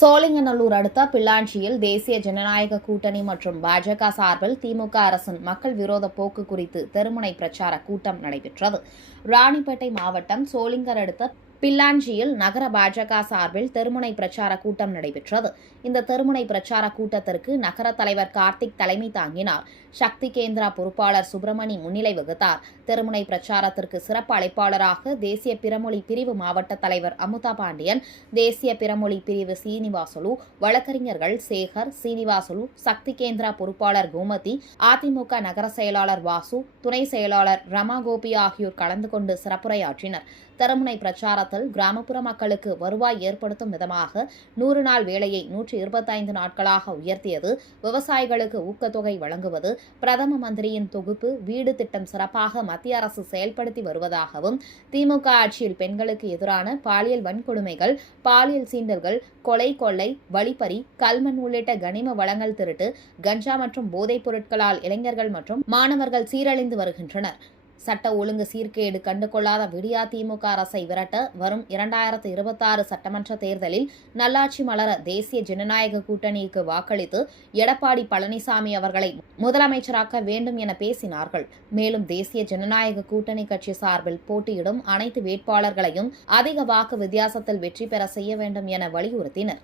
சோழிங்கநல்லூர் அடுத்த பிள்ளாஞ்சியில் தேசிய ஜனநாயக கூட்டணி மற்றும் பாஜக சார்பில் திமுக அரசின் மக்கள் விரோத போக்கு குறித்து தெருமுனை பிரச்சார கூட்டம் நடைபெற்றது. ராணிப்பேட்டை மாவட்டம் சோளிங்கர் அடுத்த பிள்ளாஞ்சியில் நகர பாஜக சார்பில் தெருமுனை பிரச்சார கூட்டம் நடைபெற்றது. இந்த தெருமுனை பிரச்சார கூட்டத்திற்கு நகர தலைவர் கார்த்திக் தலைமை தாங்கினார். சக்தி கேந்திரா பொறுப்பாளர் சுப்பிரமணி முன்னிலை வகித்தார். தெருமுனை பிரச்சாரத்திற்கு சிறப்பு அழைப்பாளராக தேசிய பிறமொழி பிரிவு மாவட்ட தலைவர் அமுதா பாண்டியன், தேசிய பிறமொழி பிரிவு சீனிவாசலு, வழக்கறிஞர்கள் சேகர், சீனிவாசலு, சக்தி கேந்திரா பொறுப்பாளர் கோமதி, அதிமுக நகர செயலாளர் வாசு, துணை செயலாளர் ரமாகோபி ஆகியோர் கலந்து கொண்டு சிறப்புரையாற்றினர். தெருமுனை பிரச்சாரத்தில் கிராமப்புற மக்களுக்கு வருவாய் ஏற்படுத்தும் விதமாக 100 நாள் வேலையை 125 நாட்களாக உயர்த்தியது, விவசாயிகளுக்கு ஊக்கத்தொகை வழங்குவது, பிரதம மந்திரியின் தொகுப்பு வீடு திட்டம் சிறப்பாக மத்திய அரசு செயல்படுத்தி வருவதாகவும், திமுக ஆட்சியில் பெண்களுக்கு எதிரான பாலியல் வன்கொடுமைகள், பாலியல் சீண்டல்கள், கொலை, கொள்ளை, வழிப்பறி, கல்மண் உள்ளிட்ட கனிம வளங்கள் திருட்டு, கஞ்சா மற்றும் போதைப் பொருட்களால் இளைஞர்கள் மற்றும் மாணவர்கள் சீரழிந்து வருகின்றனர். சட்ட ஒழுங்கு சீர்கேடு கண்டுகொள்ளாத விடியா திமுக அரசை விரட்ட வரும் 2026 சட்டமன்ற தேர்தலில் நல்லாட்சி மலர தேசிய ஜனநாயக கூட்டணிக்கு வாக்களித்து எடப்பாடி பழனிசாமி அவர்களை முதலமைச்சராக்க வேண்டும் என பேசினார்கள். மேலும் தேசிய ஜனநாயக கூட்டணி கட்சி சார்பில் போட்டியிடும் அனைத்து வேட்பாளர்களையும் அதிக வாக்கு வித்தியாசத்தில் வெற்றி பெற செய்ய வேண்டும் என வலியுறுத்தினர்.